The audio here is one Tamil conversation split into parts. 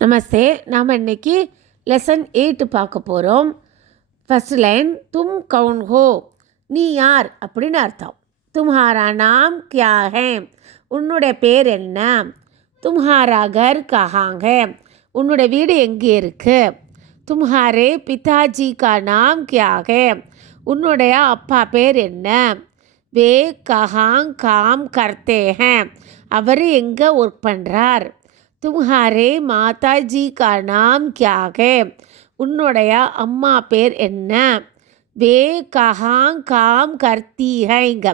நமஸ்தே. நாம் இன்னைக்கு லெசன் 8 பார்க்க போகிறோம். ஃபர்ஸ்ட் லைன், தும் கவுன் ஹோ, நீ யார் அப்படின்னு அர்த்தம். தும்ஹாரா நாம் கியா ஹே, உன்னுடைய பேர் என்ன. தும்ஹாரா கர் கஹாங் ஹே, உன்னுடைய வீடு எங்கே இருக்கு. தும்ஹாரே பிதாஜி கா நாம் கியா ஹே, உன்னுடைய அப்பா பேர் என்ன. வே கஹாங் காம் கர்த்தே ஹே, அவர் எங்கே ஒர்க் பண்ணுறார். तुम्हारे माताजी का नाम क्या है, உன்னுடைய அம்மா பேர் என்ன. வே கஹாங் காம் கர்த்தி ஹைங்க,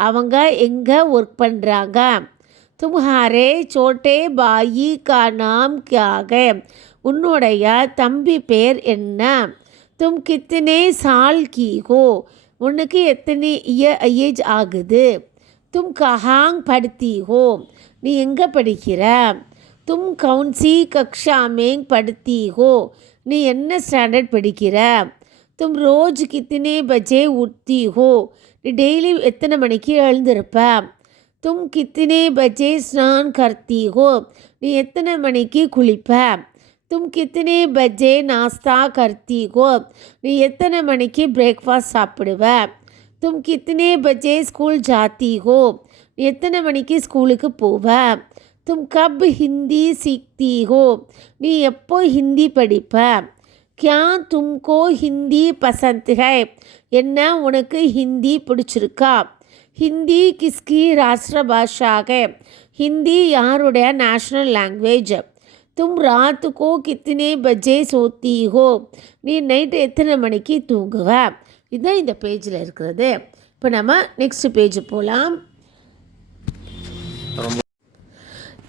அவங்க எங்கே ஒர்க் பண்ணுறாங்க. தும்ஹாரே சோட்டே பாயி கா நாம் கியா ஹே, உன்னுடைய தம்பி பேர் என்ன. தும் கித்தனே சால் கி ஹோ, உனக்கு எத்தனை ஏஜ் ஆகுது. தும் கஹாங் படுத்தி ஹோ, நீ எங்கே படிக்கிற. तुम कौन सी कक्षा में पढ़ती हो, நீ என்ன ஸ்டாண்டர்ட் படிக்கிற. तुम रोज कितने बजे उठती हो, நீ டெய்லி எத்தனை மணிக்கு எழுந்திருப்ப. तुम कितने बजे स्नान करती हो, நீ எத்தனை மணிக்கு குளிப்ப. तुम कितने बजे नाश्ता करती हो, நீ எத்தனை மணிக்கு பிரேக்ஃபாஸ்ட் சாப்பிடுவ. तुम कितने बजे स्कूल जाती हो, நீ எத்தனை மணிக்கு ஸ்கூலுக்கு போவ. तुम कब हिंदी सीखती हो, நீ எப்போ ஹிந்தி படிப்ப. क्या तुमको हिंदी पसंद है, என்ன உனக்கு ஹிந்தி பிடிச்சிருக்கா. ஹிந்தி கிஸ்கி ராஷ்டிர பாஷா है, ஹிந்தி யாருடைய நேஷ்னல் லாங்குவேஜ். तुम रात को कितने बजे सोती हो, நீ நைட்டு எத்தனை மணிக்கு தூங்குவ. இதுதான் இந்த பேஜில் இருக்கிறது. இப்போ நம்ம நெக்ஸ்ட் பேஜ் போகலாம்.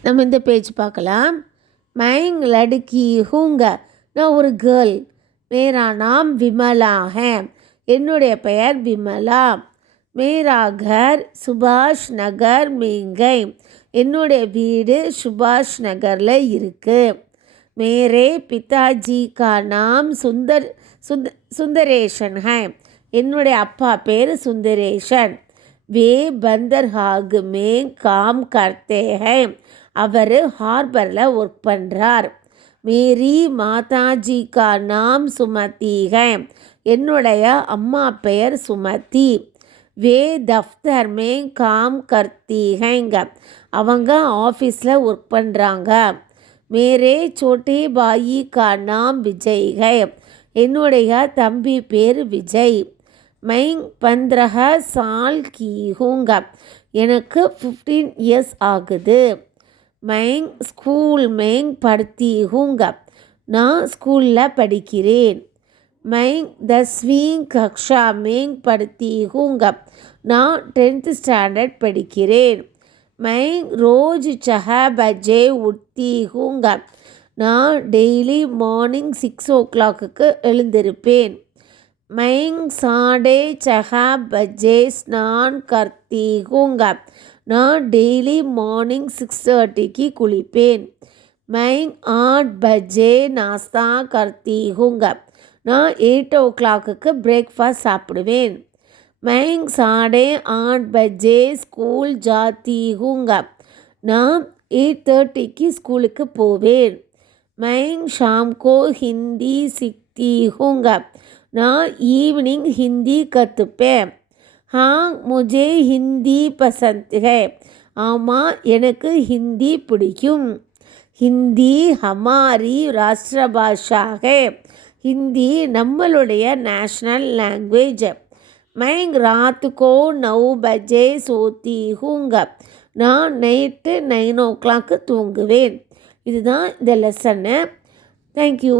நம்ம இந்த பேஜ் பார்க்கலாம். மைங் லடுக்கி ஹூங்க, நான் ஒரு கேர்ள். மேரா நாம் விமலா ஹே, என்னுடைய பெயர் விமலா. மேரா கர் சுபாஷ் நகர் மீங்கை, என்னுடைய வீடு சுபாஷ் நகரில் இருக்குது. மேரே பிதாஜி கா நாம் சுந்தரேஷன் ஹே, என்னுடைய அப்பா பேர் சுந்தரேஷன். வே பந்தர்ஹாக் மே காம் கர்த்தே ஹே, அவர் ஹார்பரில் ஒர்க் பண்ணுறார். மேரி மாதாஜி கா நாம் சுமதி ஹே, என்னுடைய அம்மா பெயர் சுமதி. வே தஃப்தர் மே காம் கர்த்தி ஹேங்க, அவங்க ஆஃபீஸில் ஒர்க் பண்ணுறாங்க. மேரே சோட்டே பாயி கா நாம் விஜய் ஹே, என்னுடைய தம்பி பேர் விஜய். மைங் 15 சால் கி ஹூங்க, எனக்கு 15 இயர்ஸ் ஆகுது. மைங் ஸ்கூல் மேங் படுத்தி ஹூங்க, நான் ஸ்கூலில் படிக்கிறேன். மைங் 10वीं கக்ஷா மேங் படுத்தி ஹூங்க, நான் 10th ஸ்டாண்டர்ட் படிக்கிறேன். மைங் ரோஜ் 6 பஜே உட்தி ஹூங்க, நான் டெய்லி மார்னிங் 6 o'clock எழுந்திருப்பேன். மைங் 6:30 பஜே ஸ்நான் கர்த்தி ஹூங்க, நான் டெய்லி மார்னிங் 6:30 குளிப்பேன். மைங் 8 பஜே நாஸ்தா கர்த்தி ஹூங்க, நான் 8 o'clock பிரேக்ஃபாஸ்ட் சாப்பிடுவேன். மைங் 8:30 பஜே ஸ்கூல் ஜாத்தி ஹூங்க, நான் 8:30 ஸ்கூலுக்கு போவேன். மைங் ஷாம்கோ ஹிந்தி சிக்தி ஹூங்க, நான் ஈவினிங் ஹிந்தி கற்றுப்பேன். हाँ मुझे हिंदी पसंद है, ஆமாம் எனக்கு ஹிந்தி பிடிக்கும். ஹிந்தி ஹமாரி ராஷ்டிர பாஷா ஹே, ஹிந்தி நம்மளுடைய நேஷ்னல் லாங்குவேஜ். மைங் ராத் கோ 9 பஜே சோத்தி ஹூங்க, நான் நைட்டு 9 o'clock தூங்குவேன். இதுதான் இந்த லெசன்னு. தேங்க்யூ.